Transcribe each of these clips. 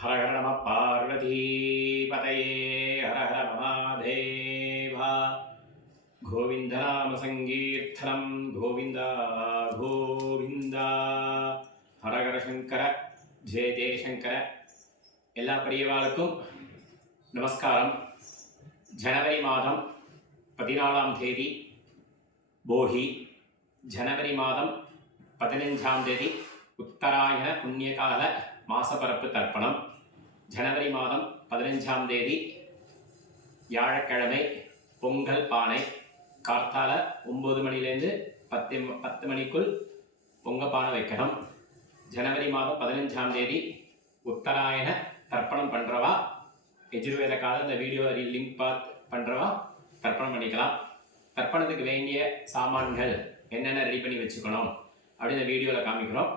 ஹரஹர நம பார்வதீபதையே ஹரஹர மமாதேவா கோவிந்தநாம சங்கீர்த்தனம் கோவிந்தா கோவிந்தா ஹரஹர சங்கர ஜெய ஜெயசங்கர எல்லா பெரியவாளுக்கும் நமஸ்காரம் ஜனவரி மாதம் பதினாலாம் தேதி போகி ஜனவரி மாதம் பதினைஞ்சாம் தேதி உத்தராயண புண்ணியகால மாசப்பரப்பு தர்ப்பணம் ஜனவரி மாதம் பதினஞ்சாம் தேதி வியாழக்கிழமை பொங்கல் பானை. கார்த்தால ஒம்பது மணிலேருந்து பத்து பத்து மணிக்குள் பொங்க பானை வைக்கணும். ஜனவரி மாதம் பதினஞ்சாம் தேதி உத்தராயண தர்ப்பணம் பண்ணுறவா எஜுர்வேத கால இந்த வீடியோ லிங்க் பார்த்து பண்ணுறவா தர்ப்பணம் பண்ணிக்கலாம். தர்ப்பணத்துக்கு வேண்டிய சாமான்கள் என்னென்ன ரெடி பண்ணி வச்சுக்கணும் அப்படின்னு இந்த வீடியோவில் காமிக்கிறோம்.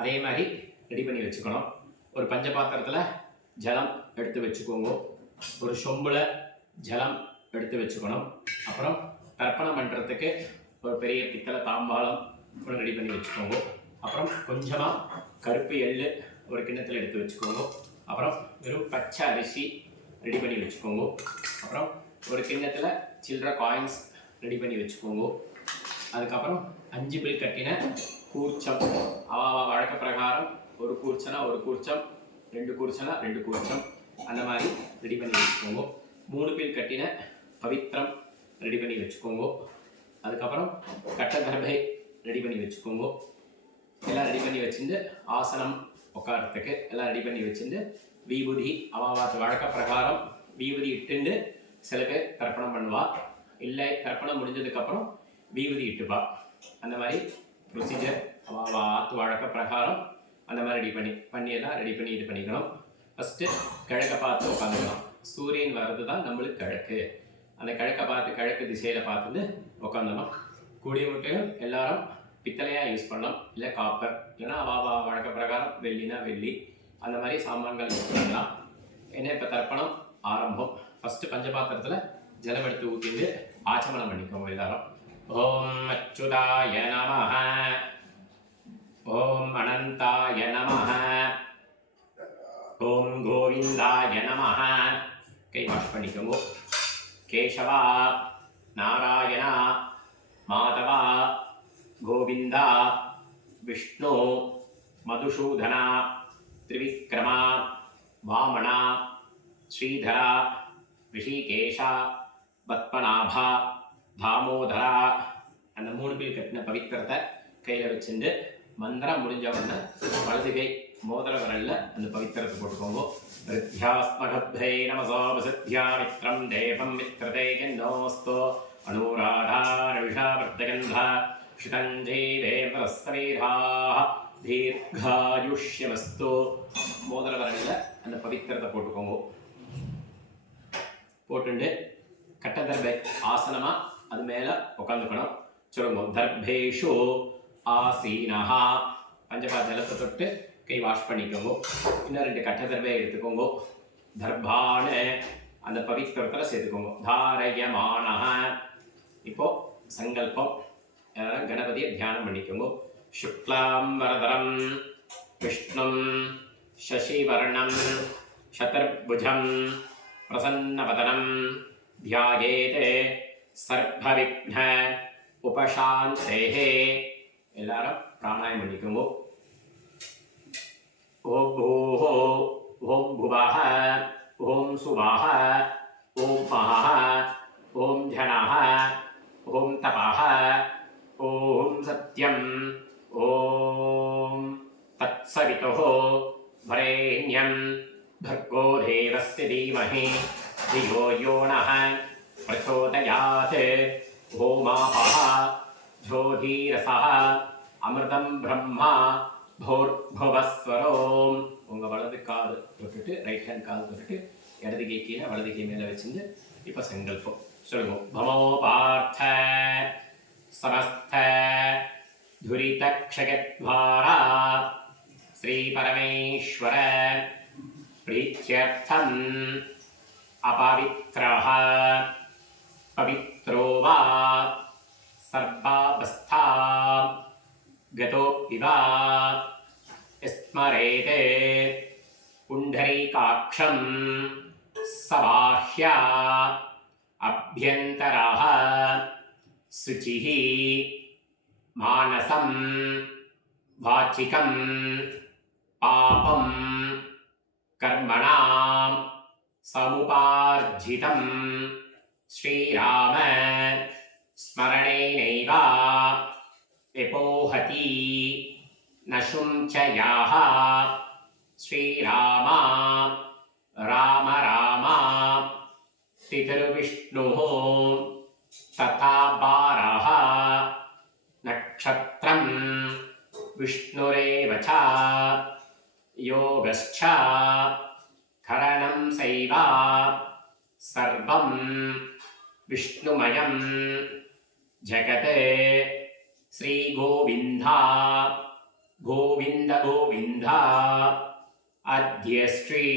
அதே மாதிரி ரெடி பண்ணி வச்சுக்கணும். ஒரு பஞ்ச பாத்திரத்தில் ஜலம் எடுத்து வச்சுக்கோங்க. ஒரு சொம்பில் ஜலம் எடுத்து வச்சுக்கணும். அப்புறம் தர்ப்பணம் பண்ணுறதுக்கு ஒரு பெரிய பித்தளை தாம்பாளம் ஒன்று ரெடி பண்ணி வச்சுக்கோங்க. அப்புறம் கொஞ்சமாக கருப்பு எள்ளு ஒரு கிண்ணத்தில் எடுத்து வச்சுக்கோங்க. அப்புறம் வெறும் பச்சை அரிசி ரெடி பண்ணி வச்சுக்கோங்க. அப்புறம் ஒரு கிண்ணத்தில் சில்லற காயின்ஸ் ரெடி பண்ணி வச்சுக்கோங்க. அதுக்கப்புறம் அஞ்சு பில் கட்டின கூர்ச்சம். அவ வழக்க பிரகாரம் ஒரு கூர்ச்சனா ஒரு கூர்ச்சம். ரெண்டு குருசனா ரெண்டு குருசம் அந்த மாதிரி ரெடி பண்ணி வச்சுக்கோங்க. மூணு பேர் கட்டின பவித்திரம் ரெடி பண்ணி வச்சுக்கோங்க. அதுக்கப்புறம் கட்ட தர்பை ரெடி பண்ணி வச்சுக்கோங்க. எல்லாம் ரெடி பண்ணி வச்சுட்டு ஆசனம் உட்காரத்துக்கு எல்லாம் ரெடி பண்ணி வச்சுட்டு வீபூதி அமாவாசை வழக்க பிரகாரம் வீபூதி இட்டுண்டு சில பேர் தர்ப்பணம் பண்ணுவா. இல்லை தர்ப்பணம் முடிஞ்சதுக்கப்புறம் வீபூதி இட்டுப்பா. அந்த மாதிரி ப்ரொசீஜர் அமாவாத்து வழக்க பிரகாரம் அந்த மாதிரி ரெடி பண்ணி பண்ணியெல்லாம் ரெடி பண்ணி இது பண்ணிக்கணும். ஃபஸ்ட்டு கிழக்க பார்த்து உட்காந்துக்கலாம் சூரியன் வர்றது தான் நம்மளுக்கு கிழக்கு. அந்த கிழக்க பார்த்து கிழக்கு திசையில் பார்த்துட்டு உட்காந்துக்கணும் கூடிய முட்டையும் எல்லாரும் பித்தளையாக யூஸ் பண்ணலாம் இல்லை காப்பர் இல்லைன்னா வாபா வழக்க பிரகாரம் வெள்ளினா வெள்ளி. அந்த மாதிரி சாமான்கள் யூஸ் பண்ணலாம். என்ன இப்போ தர்ப்பணம் ஆரம்பம். ஃபஸ்ட்டு பஞ்சபாத்திரத்தில் ஜலம் எடுத்து ஊற்றிட்டு ஆச்சமனம் பண்ணிக்கோங்க எல்லாரும். ஓம் அச்சுதாய நமஹ. ஓம் அனந்தாய நம ஓம் கோவிந்தாய நம கை வாஷ் பண்ணிக்கோங்க. கேசவா நாராயணா மாதவா கோவிந்தா விஷ்ணு மதுசூதனா திரிவிக்ரமா வாமனா ஸ்ரீதரா ரிஷிகேஷா பத்மநாபா தாமோதரா. அந்த மூணு பேர் கட்டின பவித்திரத்தை கையில் வச்சுட்டு மந்திரம் முடிஞ்ச உடனே வலது கை மோதிர விரல்ல அந்த பவித்திரத்தை போட்டுக்கோங்க. ரித்யாஸ்மகத்யை நமசோ மித்ரம் தேவம் மித்ரதே கண்ணோஸ்தோ அனுராதாரவிஷா வர்த்தகந்தா ஷிதஞ்சை தேவரஸ்தவீராः தீர்காயுஷ்யமஸ்தோ மோதிர விரல்ல அந்த பவித்திரத்தை போட்டுக்கோங்க போட்டுண்டு கட்டதர்பை ஆசனமாக அது மேலே உட்காந்துக்கணும் சொல்லுங்க தர்பேஷோ ஆசீனஹா பஞ்சபா ஜலத்தை தொட்டு கை வாஷ் பண்ணிக்கோங்க இன்னும் ரெண்டு கட்ட தர்பை எடுத்துக்கோங்க தர்பான அந்த பவித்திரத்தில் சேர்த்துக்கோங்க தாரயமானஹ இப்போ சங்கல்பம் எல்லாரும் கணபதியை தியானம் பண்ணிக்கோங்க சுக்லாம் வரதரம் விஷ்ணும் शशिवर्णं शतर्भुजं प्रसन्नवदनं ध्यायेते சர்வவிக்ன உபசாந்தேஹே எல்லாரும் பிராணாயம் பண்ணிக்கோங்க ஓம் பூஹோ ஓம் புவஹ ஓம் சுவஹ ஓம் மஹ ஓம் ஜனஹ ஓம் தபஹ ஓம் சத்யம் ஓம் तत्सवितुः वरेण्यं भर्गो देवस्य धीमहि धियो यो नः प्रचोदयात् भूमापः அமிர்தம் பிரம்மா போர் புவஸ்வரோம் உங்கள் வலது காது தொட்டுட்டு ரைட் ஹேண்ட் காது தொட்டுட்டு இடது கை கீழே வலது கை மேலே வச்சுருந்து இப்போ சங்கல்பம். சொல்லுங்க. பமோ பார்த்த சமஸ்த துரித க்ஷயத்வாரா ஸ்ரீ பரமேஸ்வர பிரீத்தியர்த்தம் அபவித்ரஹ பவித்ரோ வா वा स्मरेते पुण्डरीकाक्षं सबाह्या। अभ्यन्तरः शुचिः मानसं वाचिकं पापं कर्मणां समुपार्जितं श्रीराम स्मरणेनैव विपोहति न शुञ्चयाः श्रीरामा, राम पितृविष्णुः, तथा बारः। नक्षत्रं विष्णुरेव च, योगश्च सैव, सर्वं विष्णुमयं जगत्। श्रीगोविन्दा गोविन्द गोविन्द अद्य श्री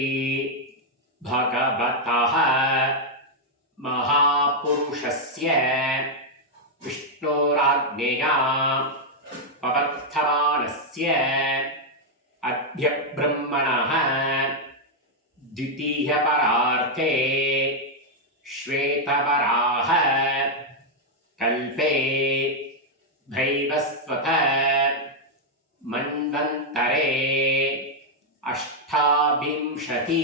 भगवतः महापुरुषस्य विष्णोराज्ञया पवर्धमानस्य अद्य ब्रह्मणः द्वितीयपरार्थे श्वेतवराह कल्पे भैवस्वत मन्वन्तरे अष्टाविंशति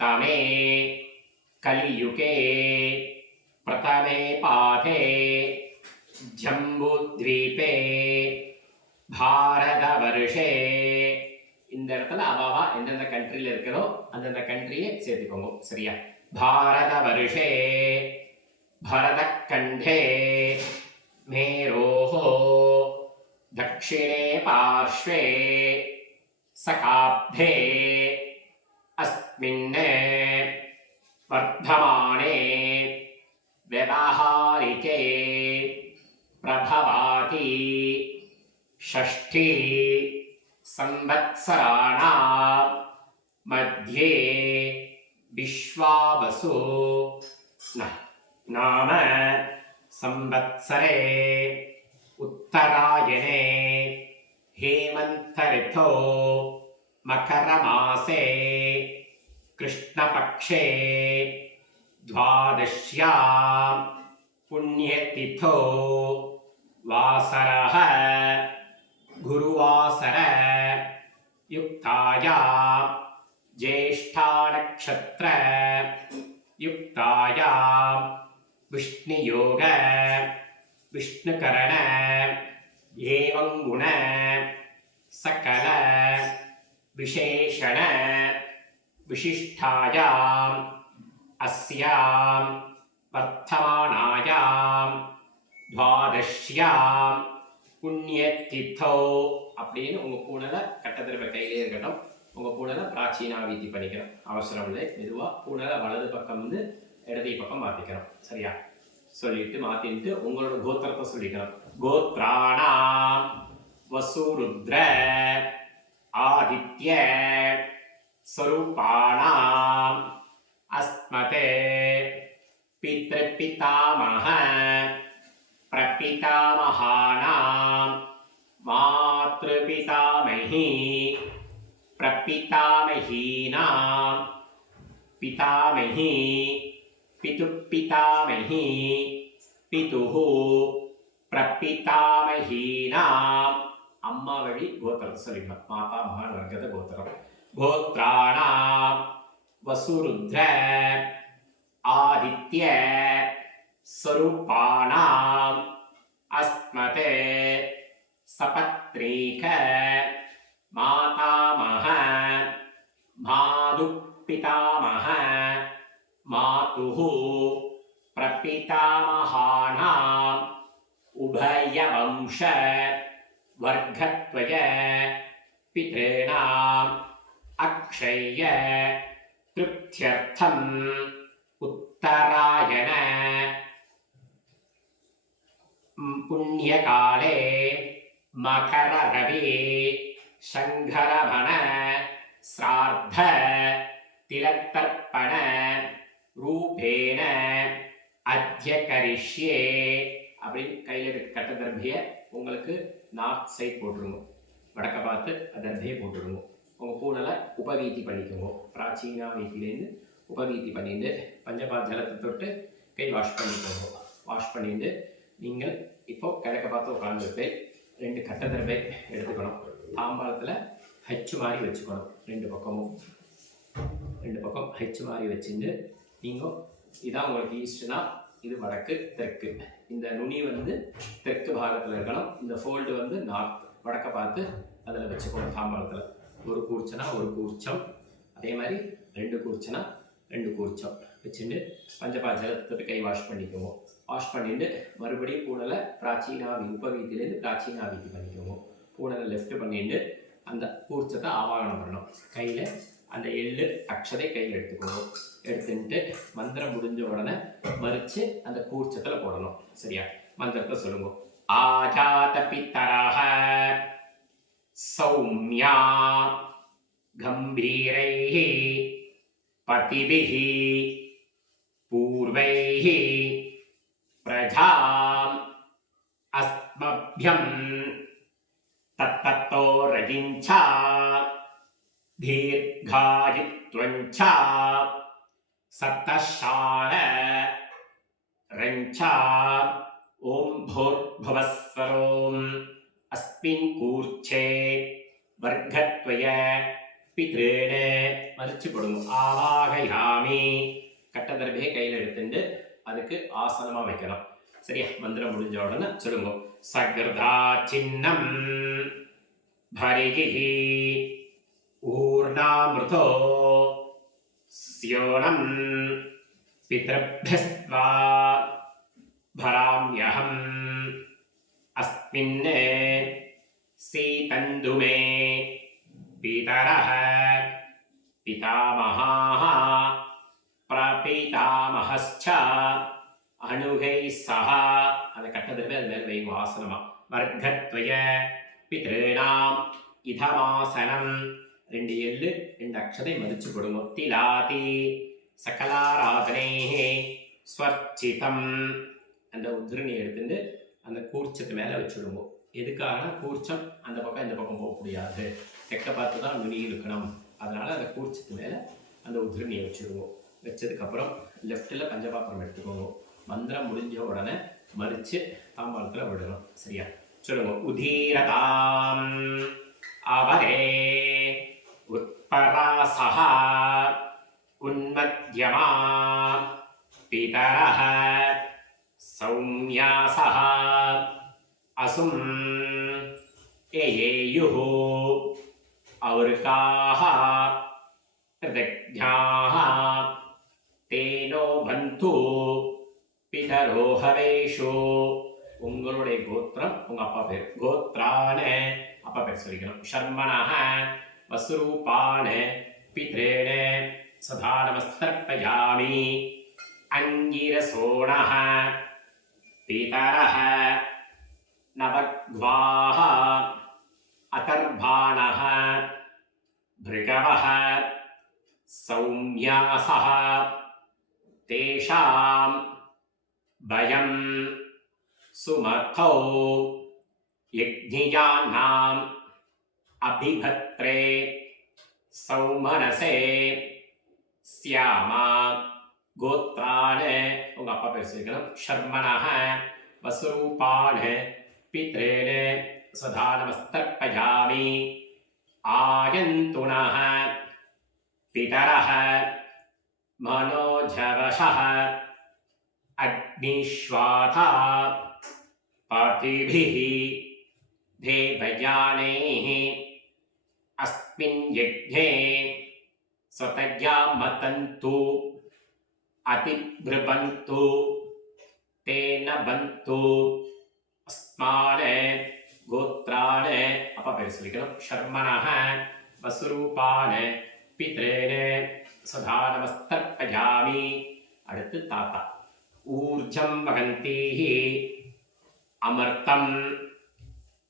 तमे कलियुगे प्रथमे पाठे ஜம்புத்வீபே பாரதவருஷே இந்த இடத்துல அவாவா எந்தெந்த கண்ட்ரியில் இருக்கிறோ அந்தந்த கண்ட்ரியை சேர்த்துக்கோங்க சரியா பாரத வருஷே भरतखण्डे मेरोः दक्षिणे पार्श्वे सकाब्धे अस्मिन् वर्धमाने व्यवहारिके प्रभवाति षष्ठी संवत्सराणां मध्ये विश्वावसु नाम संवत्सरे। उत्तरायणे। हेमन्तऋतो। मकरमासे। कृष्णपक्षे। द्वादश्यां। पुण्यतिथौ। वासरः। गुरुवासर। युक्तायां। ज्येष्ठानक्षत्र। युक्तायां। விஷ்ணியோக விஷ்ணுகரண ஏவம் குண சகல விசேஷண விசிஷ்டாயாம் அஸ்யாம் வர்த்தமானாயாம் துவாதஷ்யாம் புண்ணியதித்தோ அப்படின்னு உங்கள் பூனலை கட்டத்திருப்ப கையிலே இருக்கட்டும். உங்கள் பூனலை பிராச்சீனா வீதி பண்ணிக்கணும் அவசரம் இல்லை. மெதுவாக பூனலை வலது பக்கம் வந்து இடது பக்கம் மாற்றிக்கணும் சரியா சொல்லிட்டு மாற்றிட்டு உங்களோட கோத்திரத்தை சொல்லிக்கணும் கோத்ராணாம் வசுருத்ர ஆதித்ய स्वरूपाणाम् अस्मते पितृपितामह प्रपितामहानां मातृपितामही प्रपितामहीनां पितामही పితుపితామహీ పితు ప్రపితామహీనాం అమ్మ వഴി గోతరత్సలిమ మాతామహ వర్గద గోతరం గోత్రాణాం వసురుద్ర ఆదిత్య స్వరూపాణాం అస్మతే సపత్రీక మాతామహ మాదుపితా मातुः प्रपितामहानाम् उभयवंश वर्गत्वय पितॄणाम् अक्षय्य तृप्त्यर्थम् उत्तरायण पुण्यकाले मकररवि शङ्करमण श्राद्ध तिलतर्पण ரூபேன அத்தியகரிஷ்யே அப்படின்னு கையில் இருக்க கட்ட தர்பிய உங்களுக்கு நார்த் சைட் போட்டுருங்க. வடக்க பார்த்து தர்பியை போட்டுருங்க. உங்கள் பூனலை உபவீதி பண்ணிக்கோங்க. பிராச்சீனா வீட்டிலேருந்து உபவீதி பண்ணிட்டு பஞ்சபா ஜலத்தை தொட்டு கை வாஷ் பண்ணிக்கோங்க. வாஷ் பண்ணிட்டு நீங்கள் இப்போது கிழக்க பார்த்து உட்காந்துருப்பேன் ரெண்டு கட்ட தர்பை எடுத்துக்கணும். தாம்பாளத்தில் ஹச்சு மாதிரி வச்சுக்கணும். ரெண்டு பக்கமும். ரெண்டு பக்கம் ஹச்சு மாதிரி வச்சுட்டு நீங்கள் இதான் உங்களுக்கு ஈஸ்ட்னா இது வடக்கு தெற்கு. இந்த நுனி வந்து தெற்கு பாகத்தில் இருக்கணும். இந்த ஃபோல்டு வந்து நார்த் வடக்க பார்த்து அதில் வச்சுக்கணும் தாம்பாளத்தில். ஒரு கூர்ச்சனா ஒரு கூர்ச்சம். அதே மாதிரி ரெண்டு கூர்ச்சனா ரெண்டு கூர்ச்சம். வச்சுட்டு பஞ்சபா கை வாஷ் பண்ணிக்குவோம் வாஷ் பண்ணிட்டு மறுபடியும் பூனலை பிராச்சீனாவி உபவீதியிலேருந்து பிராச்சீனாவிக்கு பண்ணிக்குவோம் பூனலை லெஃப்ட் பண்ணிட்டு அந்த கூர்ச்சத்தை ஆவாகனம் பண்ணணும். கையில் அந்த எள்ளு அக்ஷதை கையில் எடுத்துக்கணும் எடுத்துட்டு மந்திரம் முடிஞ்ச உடனே மறிச்சு அந்த கூர்ச்சத்தில் போடணும். சரியா? மந்திரத்தை சொல்லுங்க. ஆஜாத பித்தராக சௌமியா கம்பீரைஹி பதிபிஹி பூர்வைஹி பிரஜாம் அஸ்மபியம் தத்தத்தோ ரகிஞ்சா दीर्घायित्वञ्च सप्तशाल रञ्च ॐ भूर्भुवस्वरोम् अस्मिन् कूर्चे वर्गत्वय பித்ரேன மறிச்சு போடுங்க ஆவாகயாமி கட்டதர்பே கையில் எடுத்துட்டு அதுக்கு ஆசனமா வைக்கணும் சரியா மந்திரம் முடிஞ்ச உடனே சொல்லுங்க சகிருதா சின்னம் भरिगिः ऊर्णामृतो स्योणं पितृभ्यस्त्वा भराम्यहम् अस्मिन् सीतन्तु मे पितरः पितामहाः प्रपितामहश्च அணுகை சஹா அதை கட்டதில் அது மேல் வைங்க ஆசனமா வர்க்கத்வய பித்ருணாம் இதமாசனம் ரெண்டு எள்ளு ரெண்டு அக்ஷதை மதிச்சு கொடுங்க திலாதி சகலாராதனே ஸ்வர்ச்சிதம். அந்த உத்ரணி எடுத்துட்டு அந்த கூர்ச்சத்து மேலே வச்சுடுங்க. எதுக்காகனா கூர்ச்சம் அந்த பக்கம் இந்த பக்கம் போக முடியாது. தெற்க பார்த்து தான் நுனி இருக்கணும் அதனால் அந்த கூர்ச்சத்து மேலே அந்த உத்ரணியை வச்சுடுவோம் வச்சதுக்கப்புறம் லெஃப்ட்டில் பஞ்சபாத்திரம் எடுத்துக்கோங்க. மந்திரம் முடிஞ்ச உடனே மறித்து தாம்பாளத்தில் விடணும். சரியா? சொல்லுங்க. உதீரதா உன்மத்யமா பிதரः சௌமியாசः அசும் எயேயுः அவருக்காக பிரதஜாः தேனோ பந்து பிதரோ ஹவேஷோ உங்களுடைய கோத்திரம் உங்க அப்பா பேர் கோத்ரான அப்பா பேர் சொல்லிக்கணும் ஷர்மணः வசுரூபான பித்ரேன सुधा नमस्तर्पयामि अङ्गिरसोणः पीतरः नवग्वाः अतर्भाणः भृगवः सौम्यासः तेषां भयं सुमथौ यज्ञियानाम् अभिभत्रे सौमनसे சியாமா கோத்ரான உங்க அப்பா பேர் சொல்லிக்கணும் ஷர்மணः வசுரூபான பித்ரேன சதா நமஸ்தர்ப்பயாமி ஆயந்துணः பிதரः मनोजवशः अग्निश्वाथा पातिभिः देवयानेः अस्मिन् यज्ञे स्वतया मतन्तु अतिभृबन्तु तेन बन्तु अस्मान् गोत्रान् அப்பா பேர் சொல்லிக்கணும் ஷர்மணः வசுரூபான் பித்ரேன சதா நமஸ்தர்ப்பயாமி அடுத்து தாத்தா ஊர்ஜம் வகந்தீः அமர்த்தம்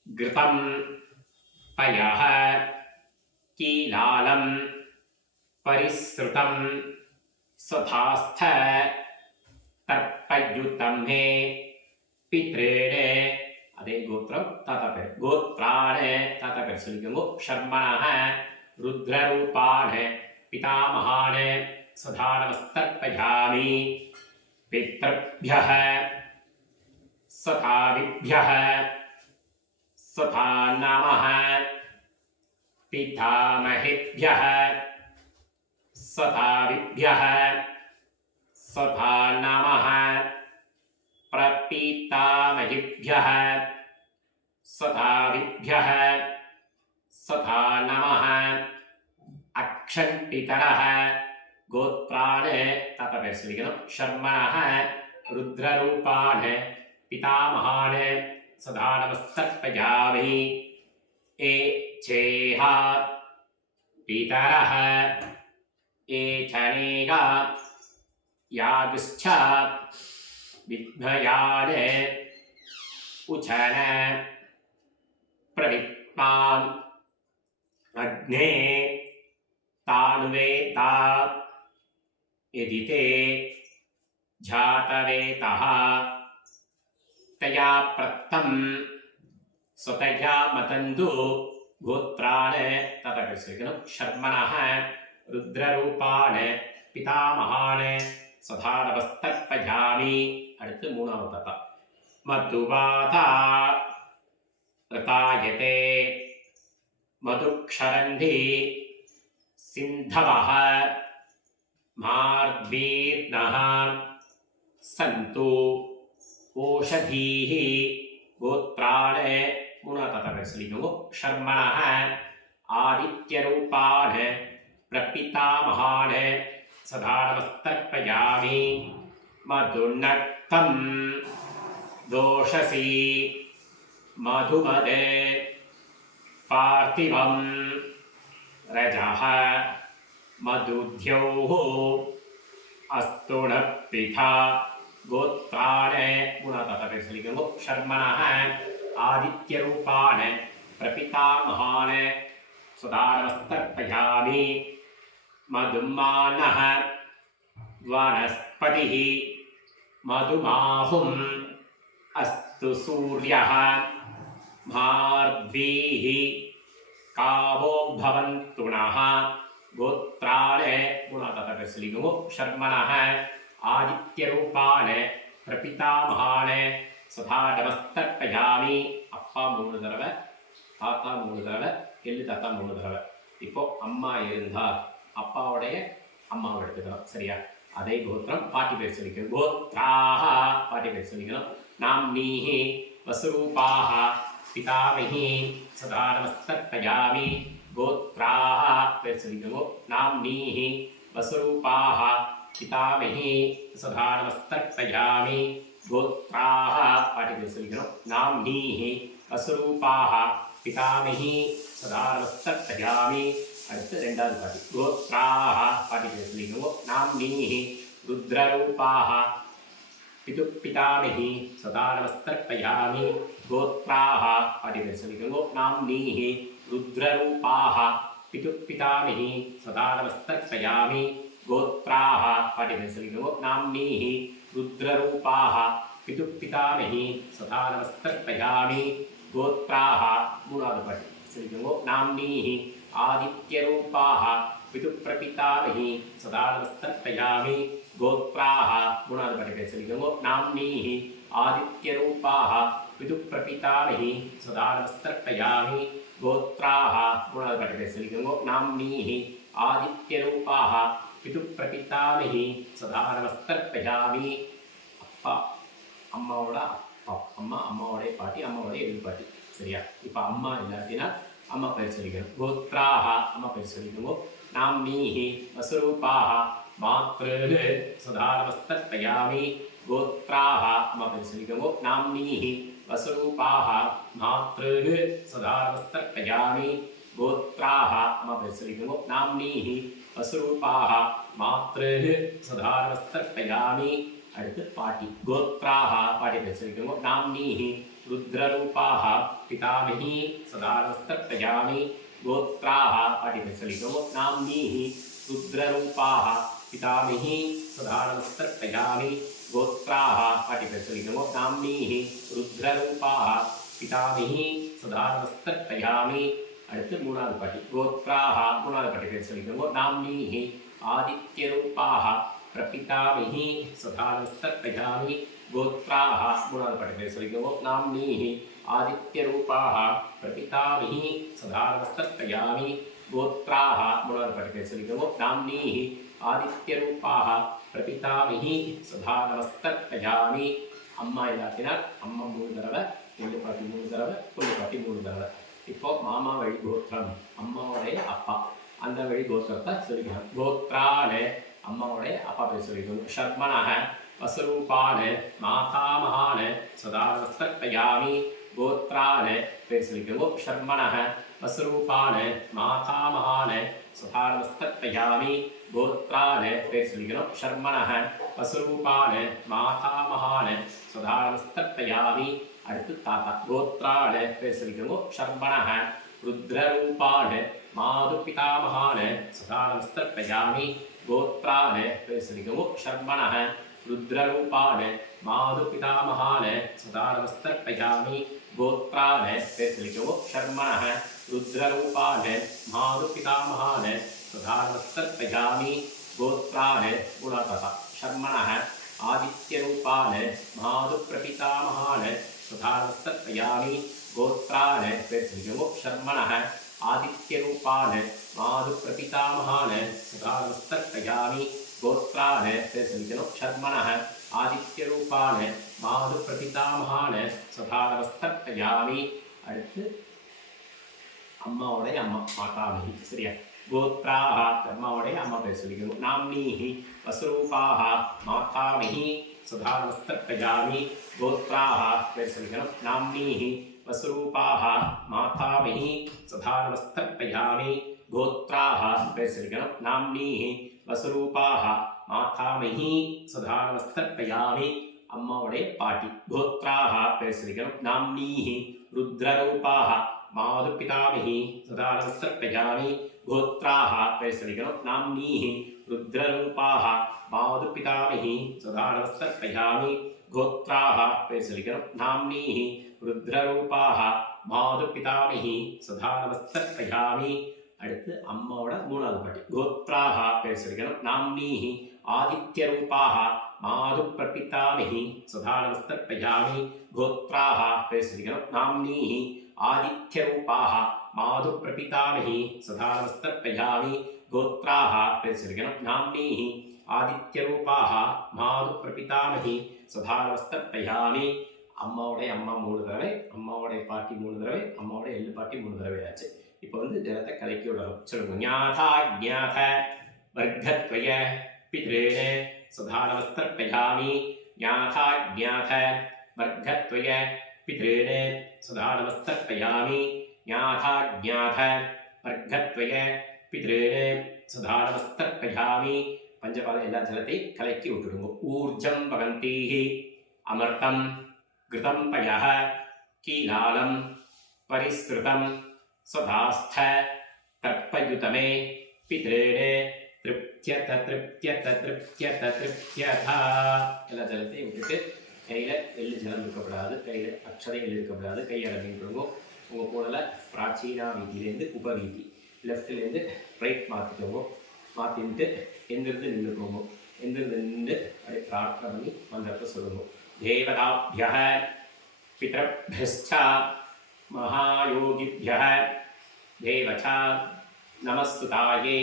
கிருதம் पयः कीलालं परिसृतं स्वधास्थ तर्पयुतं मे पितृण அதே கோத்திரம் தாத்தா பேர் கோத்ரான தாத்தா பேர் சொல்லிக்கோங்க ஷர்மணः रुद्ररूपान् पितामहान् सदा नमस्तर्पयामि पितृभ्यः सताविभ्यः सदा नमः पितामहेभ्यः सताविभ्यः सदा नमः प्रपीतामहिभ्यः सदाविभ्यः सदा नमः अक्षन्पितरः गोत्रान् ततपरिस्लिखितं शर्मणः रुद्ररूपान् पितामहान् सदा नमस्तर्पयामि ए चेह पितरः। ए चनेगा यागुश्च विद्मयान् उचन प्रवित्माम् अग्ने तान्वेता यदि ते जातवेतः। तया प्रत्तं स्वतया मतन्तु गोत्रान् ततकृष्णं शर्मणः। रुद्ररूपान् பிதாமகான் சதானவஸ்தர்ப்பயாமி அடுத்து மூணாவது தத்தா மதுவாதா ரிதாயதே மதுக்ஷரண்டி சிந்தவः மார்பீர்ணः சந்து ஓஷதீः கோத்ராண மூணாவது தத்தா பேர் प्रपिता महान नमस्तर्पयामि मधुर्नक्तं दोषसि मधुमदे पार्थिवं रजः मधुद्योः अस्तु न पिता गोत्राणे गुणततपेसलिगमु शर्मणः आदित्यरूपाण प्रपितामहान् सदा मधुमानः वनस्पतिः मधुमाहुम् अस्तु सूर्यः मार्द्वीः कावो भवन्तु नः गोत्रान् गुणतपरिसलिगो शर्मणः आदित्यरूपान् பிரபிதாமகான சதா நமஸ்தர்ப்பயாமி அப்பா மூணு தடவை தாத்தா மூணு தடவை எள்ளு தாத்தா மூணு தடவை இப்போ அம்மா இருந்தால் அப்பாவுடைய அம்மாவை எடுத்துக்கிறோம். சரியா? அதே கோத்திரம் பாட்டி பேர் சொல்லிக்கணும் கோத்ராக பாட்டி பேர் சொல்லிக்கணும் நாம் நீஹி வசுரூபாக பிதாமகி சதா நமஸ்தர்ப்பயாமி கோத்ராக பேர் சொல்லிக்கணும் நாம் நீஹி வசுரூபாக பிதாமகி சதா நமஸ்தர்ப்பயாமி கோத்ராக பாட்டி பேர் சொல்லிக்கணும் நாம் நீஹி வசுரூபாக பிதாமகி சதா நமஸ்தர்ப்பயாமி அடுத்து ரெண்டாவது பாட்டி கோத்ராக பாட்டி பேர் சொல்லிக்கணும் நாம் நீஹி ருத்ரரூபாக பிது பிதாமகி சதா நமஸ்தர்ப்பயாமி கோத்ராக பாட்டி பேர் சொல்லிக்கோங்க நாம் நீஹி ருத்ரரூபாக பிது பிதாமகி சதா நமஸ்தர்ப்பயாமி கோத்ராக பாட்டி பேர் சொல்லிக்கோங்க நாம் நீஹி ருத்ரரூபாக பிது பிதாமகி சதா நமஸ்தர்ப்பயாமி கோத்ராக மூணாவது பாட்டி சொல்லிக்கோங்க நாம் நீஹி आदित्यरूपाः पितुप्रपितामहि सदा नमस्तर्पयामि गोत्राः गुणादिपटिपेसलिगो नाम्नीः आदित्यरूपाः पितुप्रपितामहि सदा नमस्तर्पयामि गोत्राः गुणादिपटिपेसलिगो नाम्नीः आदित्यरूपाः पितुप्रपितामहि सदा नमस्तर्पयामि அப்பா அம்மாவோட அப்பா அம்மா அம்மாவோடைய பாட்டி அம்மாவோடைய எதிர் பாட்டி சரியா இப்போ அம்மா இல்லாட்டினா அம்மா பேர் சொல்லிக்கணும் கோத்ராக அம்மா பேர் சொல்லிக்கணும் நாம்னீஹி வசுரூபாக மாத்ரு சதா நமஸ்தர்ப்பயாமி கோத்ராக அம்மா பேர் சொல்லிக்கணும் நாம்னீஹி வசுரூபாக மாத்ரு சதா நமஸ்தர்ப்பயாமி கோத்ராக அம்மா பேர் சொல்லிக்கணும் நாம்னீஹி வசுரூபாக மாத்ரு சதா நமஸ்தர்ப்பயாமி அடுத்து பாட்டி கோத்ராக பாட்டி பேர் சொல்லிக்கணும் நாம்னீஹி रुद्ररूपाः पितामही सदा नमस्तर्पयामि गोत्राः पाटिपरिसलितो नाम्नीः रुद्ररूपाः पितामही सदा नमस्तर्पयामि गोत्राः पाटिपरिसलितो नाम्नीः रुद्ररूपाः पितामही सदा नमस्तर्पयामि அடுத்து மூணாவது பாட்டி கோத்ராஹா மூணாவது பாட்டி பேர் சொல்லிக்கிறோம் நாம்னீஹி ஆதித்யரூபாக பிரபிதாமிஹி சதானஸ்தர்பயாமி கோத்ராஹ மூணாவது பாட்டி பேர் சொல்லிக்கிறோம் நாம்னீஹி ஆதித்யரூபாக பிரபிதாமிஹி சதானஸ்தர்பயாமி கோத்ராஹ மூணாவது பாட்டி பேர் சொல்லிக்கிறோம் நாம்னீஹி ஆதித்யரூபாக பிரபிதாமிஹி சதானஸ்தர்பயாமி அம்மா இல்லாத்தினால் அம்மா மூணு தடவை எள்ளு பாட்டி மூணு தடவை கொள்ளு பாட்டி மூணு தடவை இப்போ மாமா வழி கோத்திரம் அம்மாவுடைய அப்பா அந்த வழி கோத்திரத்தை சொல்லிக்கலாம் கோத்ரானு அம்மாவுடைய அப்பா பேர் சொல்லிக்கணும் ஷர்மனாக வசுரூபானு மாதாமகானு சதாவஸ்தர்ப்பயாமி கோத்ரானு பேர் சொல்லிக்கணும் ஷர்மனக வசுரூபானு மாதாமகானு சதாவஸ்தர்ப்பயாமி கோத்ரானு பேர் சொல்லிக்கணும் ஷர்மனக வசுரூபானு மாதாமகானு சதாவஸ்தர்ப்பயாமி அடுத்து தாத்தா கோத்ராடு பேர் சொல்லிக்கிறோம் ஷர்மணக ருத்ரரூபாடு மாது பிதாமகான சதானஸ்தர்ப்பயாமி கோத்ராடு பேர் சொல்லிக்கிறோம் ஷர்மணக ருத்ரரூபாடு மாது பிதாமகான சதானஸ்தர்ப்பயாமி கோத்ராடு பேர் சொல்லிக்கிறோம் ஷர்மணக ருத்ரரூபாடு மாது பிதாமகான சதானஸ்தர்ப்பயாமி கோத்ராடு குணததா ஷர்மணக ஆதித்யரூபான மாது பிரபிதாமகான சுதானஸ்தர்ப்பயாமி கோத்ரான பேர் சொல்லிக்கிறோம் ஷர்மணः ஆதித்யரூபான மாது பிரபிதாமகான சுதானஸ்தர்ப்பயாமி கோத்ரான பேர் சொல்லிக்கிறோம் ஷர்மணः ஆதித்யரூபான மாது பிரபிதாமகான சுதானஸ்தர்ப்பயாமி அடுத்து அம்மாவுடைய அம்மா மாதாமிகி சரியா கோத்ராஹ அம்மாவுடைய அம்மா பேர் சொல்லிக்கணும் நாம்னீஹி வசுரூபாஹ மாதாமிகி சுதானஸ்தர்ப்பயாமி கோத்ராஹ பேர் சொல்லிக்கணும் நாம்னீஹி வசுரூபாஹ மாதாமிஹி சுதானஸ்தர்ப்பயாமி கோத்ராஹ பேர் சொல்லிக்கணும் நாம்னீஹி வசுரூபாஹ மாதாமிஹி சுதானஸ்தர்ப்பயாமி அம்மாவுடைய பாட்டி கோத்ராஹ பேர் சொல்லிக்கணும் நாம்னீஹி ருத்ரரூபாஹ மாது பிதாமிஹி சதானஸ்தர்ப்பயாமி கோத்ராஹ பேர் சொல்லிக்கணும் நாம்னீஹி ருத்ரரூபாஹ மாது பிதாமிஹி சதானஸ்தர்ப்பயாமி கோத்ராஹ பேர் சொல்லிக்கணும் நாம்னீஹி ருத்ரரூபாஹ மாது பிதாமிஹி சதானஸ்தர்ப்பயாமி அடுத்து அம்மாவோட மூணாவது பாட்டி. கோத்ராக பேர் சொல்லிக்கணும் நாம்னீஹி ஆதித்யரூபாஹ மாது பிரபிதாமிஹி சதானஸ்தர்ப்பயாமி கோத்ராஹ பேர் சொல்லிக்கணும் நாம்னீஹி ஆதித்ய ரூபாக மாது பிரபிதாமிஹி சதானஸ்தர்ப்பயாமி கோத்ராக பேர் சொல்லிக்கணும் நாம்னீஹி ஆதித்யரூபாக மாது பிரபிதாமிஹி சதானஸ்தர்ப்பயாமி அம்மாவுடைய அம்மா மூணு தடவை அம்மாவுடைய பாட்டி மூணு தடவை அம்மாவுடைய எள்ளு பாட்டி மூணு தடவை ஆச்சு இப்போ வந்து ஜலத்தை கலக்கி விடணும் சொல்லுங்க ஞாதா ஜாத வர்க்கத்வய பித்ரேன சதானமஸ்திரப்பயாமி ஞாதா ஜாத வர்க்கத்வய பித்ரேன சதானமஸ்திரப்பயாமி ஞாதா ஜாத வர்க்கத்வய பித்ரேன சதானமஸ்திரப்பயாமி பஞ்சபாத எல்லா ஜலத்தையும் கலக்கி விட்டுடுங்க ஊர்ஜம் வகந்தீஹி அமர்த்தம் கிருதம் பய கீலாலம் பரிஸ்ருதம் स्वधास्थ தர்ப்பயுதமே पितृणे திருப்தியத திருப்தியத திருப்தியத திருப்தியதா எல்லா ஜலத்தையும் விட்டுட்டு கையில் எள்ளு ஜலம் இருக்கக்கூடாது கையில் அக்ஷதைகள் இருக்கக்கூடாது கை இறங்கிட்டுருங்கோ உங்கள் போடல பிராச்சீனா வீதியிலேருந்து உபவீதி லெஃப்ட்லேருந்து ரைட் மாற்றிக்கோங்க மாற்றிட்டு எந்திருந்து நின்றுக்கோங்க. எந்திருந்து நின்று அப்படியே பிரார்த்தனை பண்ணி மந்திரத்தை சொல்லுங்க. தேவதாபிய பிதபியச்ச மகாயோகிபிய தேவச்ச நமஸ்துதாயே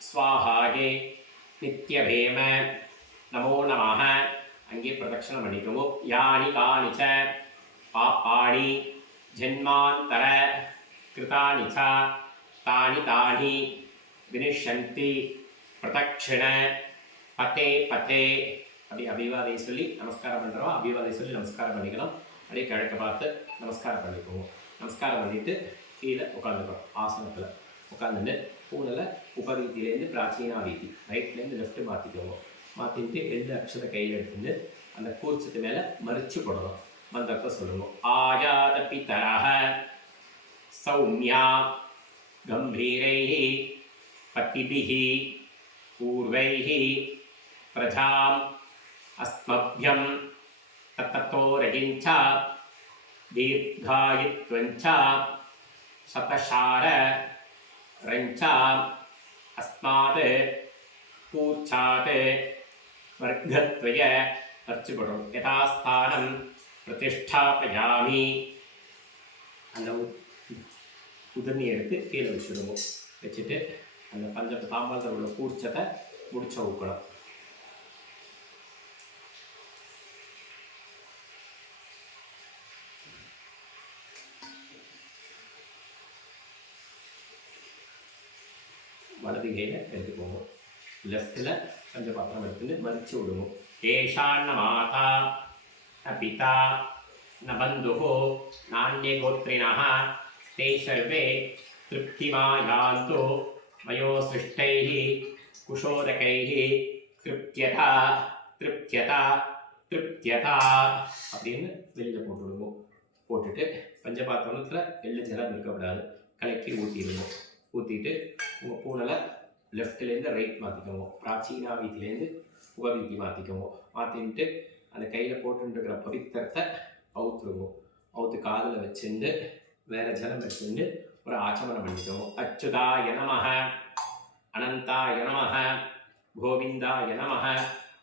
ஸ்வாஹாயே நித்யபேம நமோ நம அங்கே பிரதட்சணம் பண்ணிக்கோங்க யானி காணி ச பாப்பாணி ஜென்மாந்தர கிருதானி ச தானி தானி வினிஷந்தி பிரதட்சிண பதே பதே அப்படி அபிவாதை சொல்லி நமஸ்காரம் பண்ணுறோம் அபிவாதை சொல்லி நமஸ்காரம் பண்ணிக்கணும் அப்படியே கிழக்க பார்த்து நமஸ்காரம் பண்ணிக்குவோம் நமஸ்காரம் பண்ணிட்டு கீழே உட்காந்துக்கிறோம் ஆசனத்தில் உட்காந்துட்டு பூனில் உபவீதியிலேருந்து பிராச்சீனா வீதி ரைட்லேருந்து லெஃப்ட் மாற்றிக்கோங்க மாற்றிட்டு எள்ளு அக்ஷத கையில் எடுத்துட்டு அந்த கூர்ச்சத்து மேலே மறிச்சு போடணும் மந்திரத்தை சொல்லுங்க ஆயாத பிதரக சௌமியா கம்பீரைः पतिभिः पूर्वैः प्रजाम् अस्मभ्यं तत्ततो रयिञ्च दीर्घायुत्वञ्च शतशार रञ्चा अस्मात् कूर्चात् वर्गत्वय अर्चुपडुम् यथास्थानं प्रतिष्ठापयामि அந்த உ- உதிர்னி எடுத்து கீழே வச்சுடுவோம் வச்சுட்டு அந்த பஞ்ச தாம்பாளத்தில் உள்ள கூர்ச்சத்தை முடிச்ச ஊக்கணும் வலது கையில் எடுத்துக்கோங்க லெஃப்டில் கொஞ்சம் பாத்திரம் எடுத்துட்டு மறிச்சு விடுவோம் ஏஷாண்ண மாதா ந பிதா ந பந்துः नान्यगोत्रिणः ते सर्वे तृप्तिमायान्तु मयो सृष्टैः कुशोदकैः तृप्यता तृप्यता तृप्यता அப்படின்னு வெளியில் போட்டு விடுவோம் போட்டுட்டு பஞ்சபாத்திரத்தில் எள்ளு ஜலம் இருக்கக்கூடாது கலக்கி ஊற்றிடுவோம் ஊற்றிட்டு உங்கள் பூனலை லெஃப்ட்லேருந்து ரைட் மாற்றிக்கோங்க பிராச்சீனா வீட்டிலேருந்து உபவீதி மாற்றிக்கோங்க மாற்றின்ட்டு அந்த கையில் போட்டுருக்கிற பவித்திரத்தை அவுத்துருவோம் அவுத்து காதில் வச்சுட்டு வேற ஜலம் வச்சுட்டு ஒரு ஆச்சமனம் பண்ணிக்கோங்க. அச்சுதா எனமக அனந்தா எனமக கோவிந்தா எனமக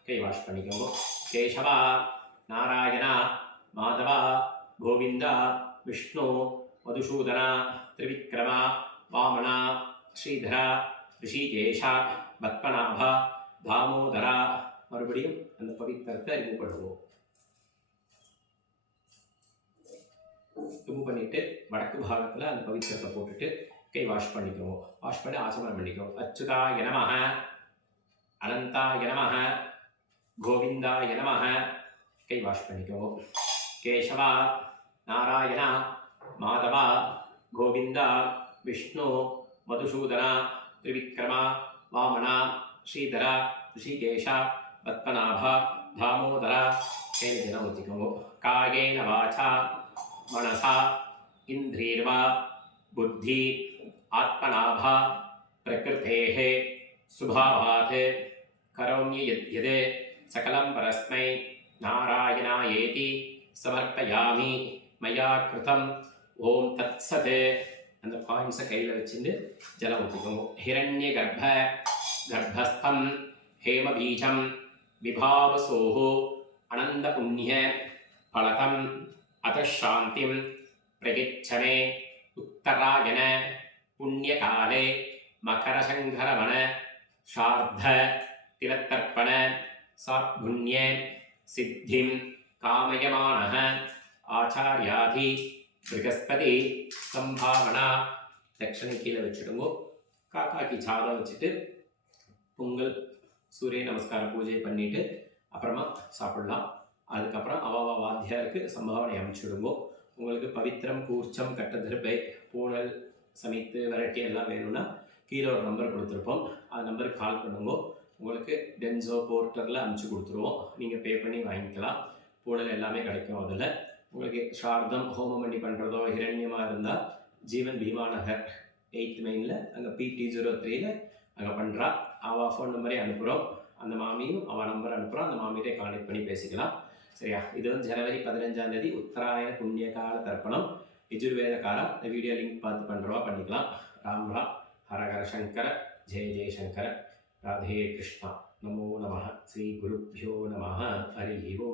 கை வாஷ் பண்ணிக்கோங்க. கேசவா நாராயணா மாதவா கோவிந்தா விஷ்ணு மதுசூதனா திரிவிக்ரமா வாமனா ஸ்ரீதரா ரிஷிகேஷா பத்மநாபா தாமோதரா மறுபடியும் அந்த பவித்திரத்தை அறிமுகப்படுவோம் பண்ணுவோம் ரிமூவ் பண்ணிட்டு வடக்கு பாகத்தில் அந்த பவித்திரத்தை போட்டுட்டு கை வாஷ் பண்ணிக்குவோம். வாஷ் பண்ணி ஆசமனம் பண்ணிக்குவோம். அச்சுதா நமஹ அனந்தா நமஹ கோவிந்தா நமஹ கை வாஷ் பண்ணிக்குவோம். கேசவா நாராயணா மாதவா கோவிந்தா विष्णु, मधुसूदन, त्रिविक्रमा, वामना, श्रीधर, ऋषिकेश, पद्मनाभ, दामोदर तेन वाचा, मनसा इंद्रीर्वा बुद्धि, आत्मनाभ, प्रकृते, सुभावात् सकल यद्यते सकलं परस्मै, नारायणायेति समर्पयामि, मया तत्सते। அந்த காயின்ஸை கையில் வச்சுட்டு ஜலம் ஊற்றிக்கோங்க ஹிரண்ய கர்ப்ப கர்ப்பஸ்தம் ஹேமபீஜம் விபாவசோஹோ அனந்த புண்ணிய பலதம் அதாந்திம் பிரகிச்சனே உத்தராயண புண்ணியகாலே மகரசங்கரவண ஷார்த திலத்தர்ப்பண சாத்புண்ய சித்திம் காமயமான ஆச்சாரியாதி பிருகஸ்பதி சம்பாவனா தட்சணை கீழே வச்சுடுங்க காக்காக்கு சாதம் வச்சுட்டு பொங்கல் சூரிய நமஸ்கார பூஜை பண்ணிட்டு அப்புறமா சாப்பிடலாம் அதுக்கப்புறம் அவாவா வாத்தியாருக்கு சம்பாவனை அமைச்சுடுங்கோ உங்களுக்கு பவித்திரம் கூர்ச்சம் கட்டதிருப்பை பூனல் சமைத்து வெரைட்டி எல்லாம் வேணும்னா கீழே ஒரு நம்பர் கொடுத்துருப்போம் அந்த நம்பருக்கு கால் பண்ணுங்க உங்களுக்கு டென்சோ போர்ட்டரில் அனுப்பிச்சி கொடுத்துருவோம் நீங்கள் பே பண்ணி வாங்கிக்கலாம் பூனல் எல்லாமே கிடைக்கும் அதில் உங்களுக்கு சார்தம் ஹோமம் பண்ணி பண்ணுறதோ ஹிரண்யமாக இருந்தால் ஜீவன் பீமா நகர் எயித் மெயினில் அங்கே பிடி ஜீரோ த்ரீல அங்கே பண்ணுறா அவள் ஃபோன் நம்பரே அனுப்புகிறோம் அந்த மாமியும் அவள் நம்பர் அனுப்புகிறோம் அந்த மாமிகிட்டே கான்டெக்ட் பண்ணி பேசிக்கலாம். சரியா? இது வந்து ஜனவரி பதினஞ்சாம் தேதி உத்தராய புண்ணியகால தர்ப்பணம். யஜுர்வேத காலா. இந்த வீடியோ லிங்க் பார்த்து பண்ணுறவா பண்ணிக்கலாம். ராம் ராம். ஹரஹர சங்கர. ஜெய ஜெயசங்கர ராதே கிருஷ்ணா. நமோ நம ஸ்ரீ குருப்பியோ நம ஹரி ஓ.